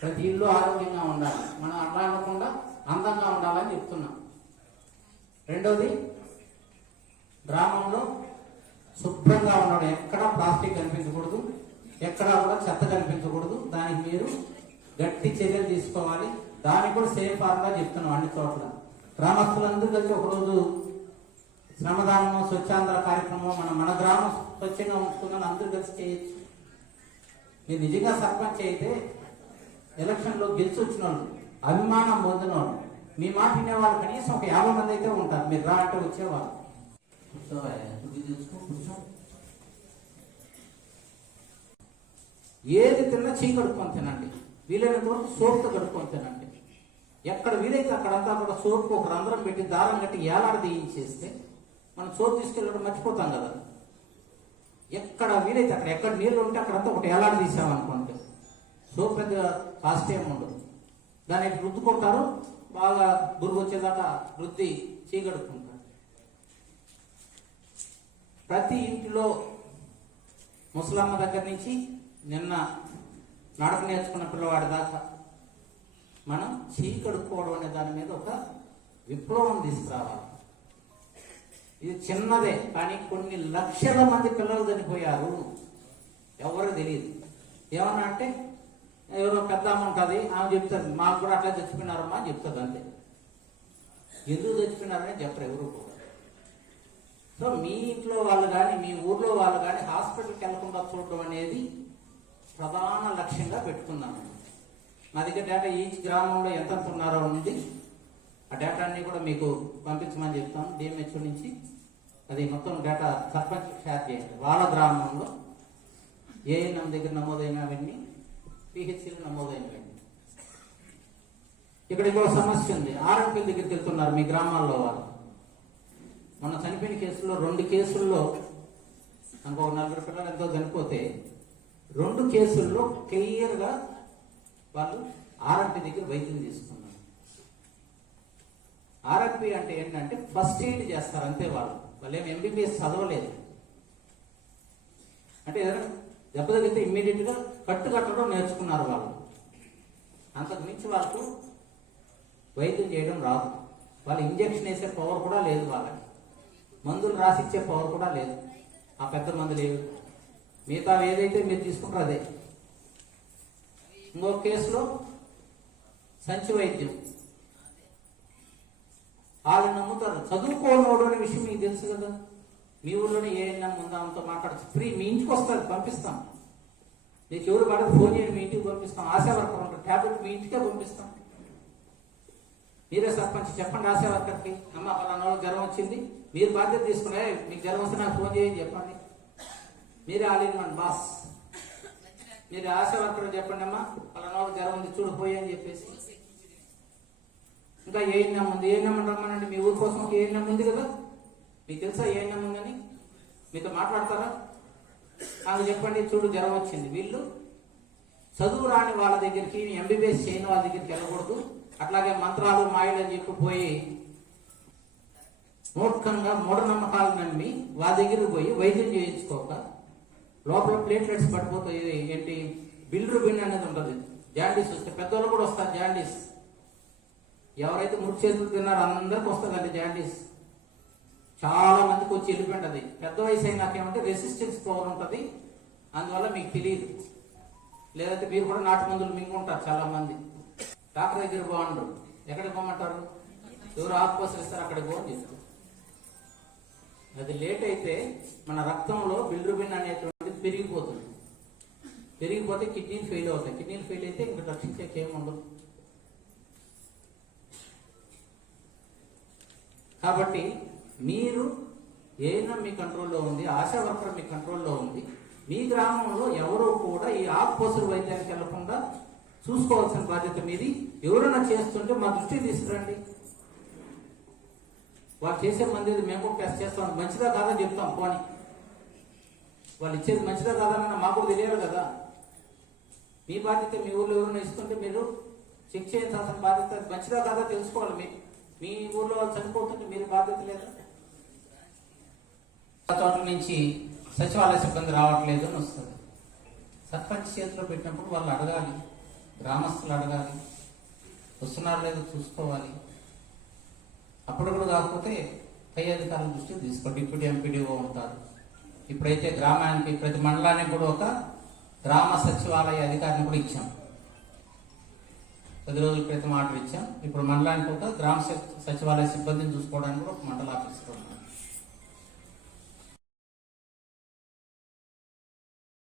ప్రతి ఇల్లు ఆరోగ్యంగా ఉండాలి. మనం అట్లా అనకుండా అందంగా ఉండాలని చెప్తున్నాం. రెండోది, గ్రామంలో శుభ్రంగా ఉండడం. ఎక్కడా ప్లాస్టిక్ కనిపించకూడదు, ఎక్కడా కూడా చెత్త కనిపించకూడదు. దానికి మీరు గట్టి చర్యలు తీసుకోవాలి. దానికి కూడా సేమ్ ఫార్ములా చెప్తున్నాం అన్ని చోట్ల. గ్రామస్తులందరూ కలిసి ఒకరోజు శ్రమదానం, స్వచ్ఛాంధ్ర కార్యక్రమం మన గ్రామం స్వచ్ఛంగా ఉంచుకుందని అందరూ కలిసి చేయొచ్చు. మీరు నిజంగా సర్పంచ్ అయితే ఎలక్షన్లో గెలిచి వచ్చిన వాళ్ళు, అభిమానం పొందిన వాళ్ళు, మీ మాట వినేవాళ్ళు కనీసం ఒక 50 మంది అయితే ఉంటారు. మీరు రా అంటే వచ్చేవాళ్ళు. ఏది తిన్నా చీ కడుక్కొని తినండి. వీలైనంత వరకు సోపుతో కడుక్కొని తినండి. ఎక్కడ వీలైతే అక్కడంతా కూడా సోపుకు ఒక రంధ్రం పెట్టి దారం కట్టి ఏలాడదీయించేస్తే మనం సోపు తీసుకెళ్ళడం మర్చిపోతాం కదా. ఎక్కడ వీలైతే అక్కడ, ఎక్కడ నీళ్ళు ఉంటే అక్కడంతా ఒకటి ఏలాడదీసామనుకోండి, సోపు పెద్ద కాస్ట్ ఏమి ఉండదు. దాన్ని రుద్దుకుంటారు, బాగా బురుగు వచ్చేదాకా రుద్ది చీకడుకుంటారు. ప్రతి ఇంటిలో ముసలమ్మ దగ్గర నుంచి నిన్న నడక నేర్చుకున్న పిల్లవాడి దాకా మనం చీకడుకోవడం అనే దాని మీద ఒక విప్లవం తీసుకురావాలి. ఇది చిన్నదే, కానీ కొన్ని లక్షల మంది పిల్లలు చనిపోయారు. ఎవరు తెలియదు. ఏమన్నా అంటే ఎవరో పెద్ద అమ్మ ఉంటుంది, ఆమె చెప్తుంది మాకు కూడా అట్లా చచ్చిపోయినారమ్మా అని చెప్తుంది. అంతే. ఎందుకు చచ్చిపోయినారని చెప్పరు ఎవరు కూడా. సో మీ ఇంట్లో వాళ్ళు కానీ మీ ఊర్లో వాళ్ళు కానీ హాస్పిటల్కి వెళ్లకుండా చూడడం అనేది ప్రధాన లక్ష్యంగా పెట్టుకున్నాను. మా దగ్గర డేటా ఈచ్ గ్రామంలో ఎంత ఉన్నారో ఉంది. ఆ డేటాన్ని కూడా మీకు పంపించమని చెప్తాను డిఎంహెచ్ఓ నుంచి. అది మొత్తం డేటా సర్పంచ్ షేర్ చేయండి. వాళ్ళ గ్రామంలో ఏఎన్ఎం దగ్గర నమోదైనవన్నీ, పిహెచ్సిలు నమోదైనవన్నీ. ఇక్కడ ఇంకో సమస్య ఉంది. ఆర్ఎంపీ దగ్గరికి వెళ్తున్నారు మీ గ్రామాల్లో వాళ్ళు. మొన్న చనిపోయిన కేసుల్లో 2 కేసుల్లో ఇంకో 40 పిల్లలు ఎంతో చనిపోతే 2 కేసుల్లో క్లియర్గా వాళ్ళు ఆర్ఎంపీ దగ్గర వైద్యం తీసుకున్నారు. ఆర్ఎంపీ అంటే ఏంటంటే ఫస్ట్ ఎయిడ్ చేస్తారు అంతే. వాళ్ళు ఏమి ఎంబీబీఎస్ చదవలేదు. అంటే ఏదైనా దెబ్బ తగిలితే ఇమ్మీడియట్ గా కట్టడం నేర్చుకున్నారు వాళ్ళు. అంతకు మించి వాళ్ళకు వైద్యం చేయడం రాదు. వాళ్ళు ఇంజక్షన్ వేసే పవర్ కూడా లేదు. వాళ్ళకి మందులు రాసిచ్చే పవర్ కూడా లేదు. ఆ పెద్ద మందులు ఏవి, మిగతా ఏదైతే మీరు తీసుకుంటారో అదే. ఇంకో కేసులో సంచి వైద్యం. వాళ్ళు నమ్ముతారు. చదువుకోనోడు అనే విషయం మీకు తెలుసు కదా. మీ ఊళ్ళోనే ఏఎన్ఎం ఉందాంతో మాట్లాడచ్చు. ఫ్రీ మీ ఇంటికి వస్తుంది, పంపిస్తాం. మీకు ఎవరు పడదు ఫోన్ చేయండి, మీ ఇంటికి పంపిస్తాం. ఆశా వర్కర్ ఉంటారు, ట్యాబ్లెట్ మీ ఇంటికే పంపిస్తాం. మీరే సర్పంచ్ చెప్పండి ఆశా వర్కర్కి, అమ్మ పలానా వాళ్ళకి జ్వరం వచ్చింది, మీరు బాధ్యత తీసుకునే మీకు జ్వరం వస్తే నాకు ఫోన్ చేయని చెప్పండి. మీరే ఆలిన్ బాస్. మీరు ఆశా వర్కర్ చెప్పండి, అమ్మా పలానా వాళ్ళకి జ్వరం ఉంది చూడిపోయి అని చెప్పేసి. ఇంకా ఏఎన్ఎం ఉంది, ఏఎన్ఎం రమ్మనండి. మీ ఊరి కోసం ఒక ఏఎన్ఎం ఉంది కదా, మీకు తెలుసా ఏఎన్ఎం ఉందని? మీతో మాట్లాడతారా? నాకు చెప్పండి, చూడు జ్వరం వచ్చింది. వీళ్ళు చదువు రాని వాళ్ళ దగ్గరికి, ఎంబీబీఎస్ చేయని వాళ్ళ దగ్గరికి వెళ్ళకూడదు. అట్లాగే మంత్రాలు మాయలు అని చెప్పిపోయి మూర్ఖంగా మూఢనమ్మకాలు నమ్మి వాళ్ళ దగ్గరికి పోయి వైద్యం చేయించుకోక లోపల ప్లేట్లెట్స్ పడిపోతాయి. ఏంటి బిల్రుబిన్ అనేది ఉంటుంది. జాండీస్ వస్తే పెద్దవాళ్ళు కూడా వస్తారు జాండీస్. ఎవరైతే మురికి చేతులు తిన్నారో అందరికి వస్తుందండి జాండీస్. చాలా మందికి వచ్చి వెళ్ళిపోయింది. పెద్ద వయసు అయినాకేమంటే రెసిస్టెన్స్ పవర్ ఉంటుంది, అందువల్ల మీకు తెలియదు. లేదంటే మీరు కూడా నాటు మందులు మింగుంటారు చాలా మంది. డాక్టర్ దగ్గర బాగుండరు, ఎక్కడికి పోమంటారు? ఎవరు ఆకుపోసలు ఇస్తారు అక్కడికి పోని చెప్తారు. అది లేట్ అయితే మన రక్తంలో బిల్రుబిన్ అనేటువంటిది పెరిగిపోతుంది. పెరిగిపోతే కిడ్నీలు ఫెయిల్ అవుతాయి. కిడ్నీలు ఫెయిల్ అయితే ఇంకా రక్షించేకి ఏముండదు. కాబట్టి మీరు ఏదైనా మీ కంట్రోల్లో ఉంది, ఆశా వర్కర్ మీ కంట్రోల్లో ఉంది. మీ గ్రామంలో ఎవరో కూడా ఈ ఆకుపోసలు వైద్యానికి వెళ్లకుండా చూసుకోవాల్సిన బాధ్యత మీది. ఎవరైనా చేస్తుంటే మా దృష్టికి తీసుకురండి. వాళ్ళు చేసే మంది మేము కూడా టెస్ట్ చేస్తాం, మంచిదా కాదని చెప్తాం. పోనీ వాళ్ళు ఇచ్చేది మంచిదా కాదని మాకు కూడా తెలియాలి కదా. మీ బాధ్యత. మీ ఊళ్ళో ఎవరైనా ఇస్తుంటే మీరు చెక్ చేయించాల్సిన బాధ్యత. మంచిదా కాదా తెలుసుకోవాలి. మీ ఊళ్ళో వాళ్ళు చనిపోతుంటే మీరు బాధ్యత లేదా? చోట్ల నుంచి సచివాలయ సిబ్బంది రావట్లేదు అని వస్తుంది. సర్పంచ్ చేతిలో పెట్టినప్పుడు వాళ్ళు అడగాలి, గ్రామస్తులు అడగాలి, వస్తున్నారు లేదో చూసుకోవాలి. అప్పుడు కూడా కాకపోతే పై అధికారుల దృష్టికి తీసుకో. డిప్యూటీ ఎంపీడీఓ ఉంటారు. ఇప్పుడైతే గ్రామానికి ప్రతి మండలానికి కూడా ఒక గ్రామ సచివాలయ అధికారిని కూడా ఇచ్చాం. 10 రోజుల క్రితం ఆర్డర్ ఇచ్చాం. ఇప్పుడు మండలానికి ఒక గ్రామ సచివాలయ సిబ్బందిని చూసుకోవడానికి కూడా ఒక మండల ఆఫీసర్ ఉన్నారు.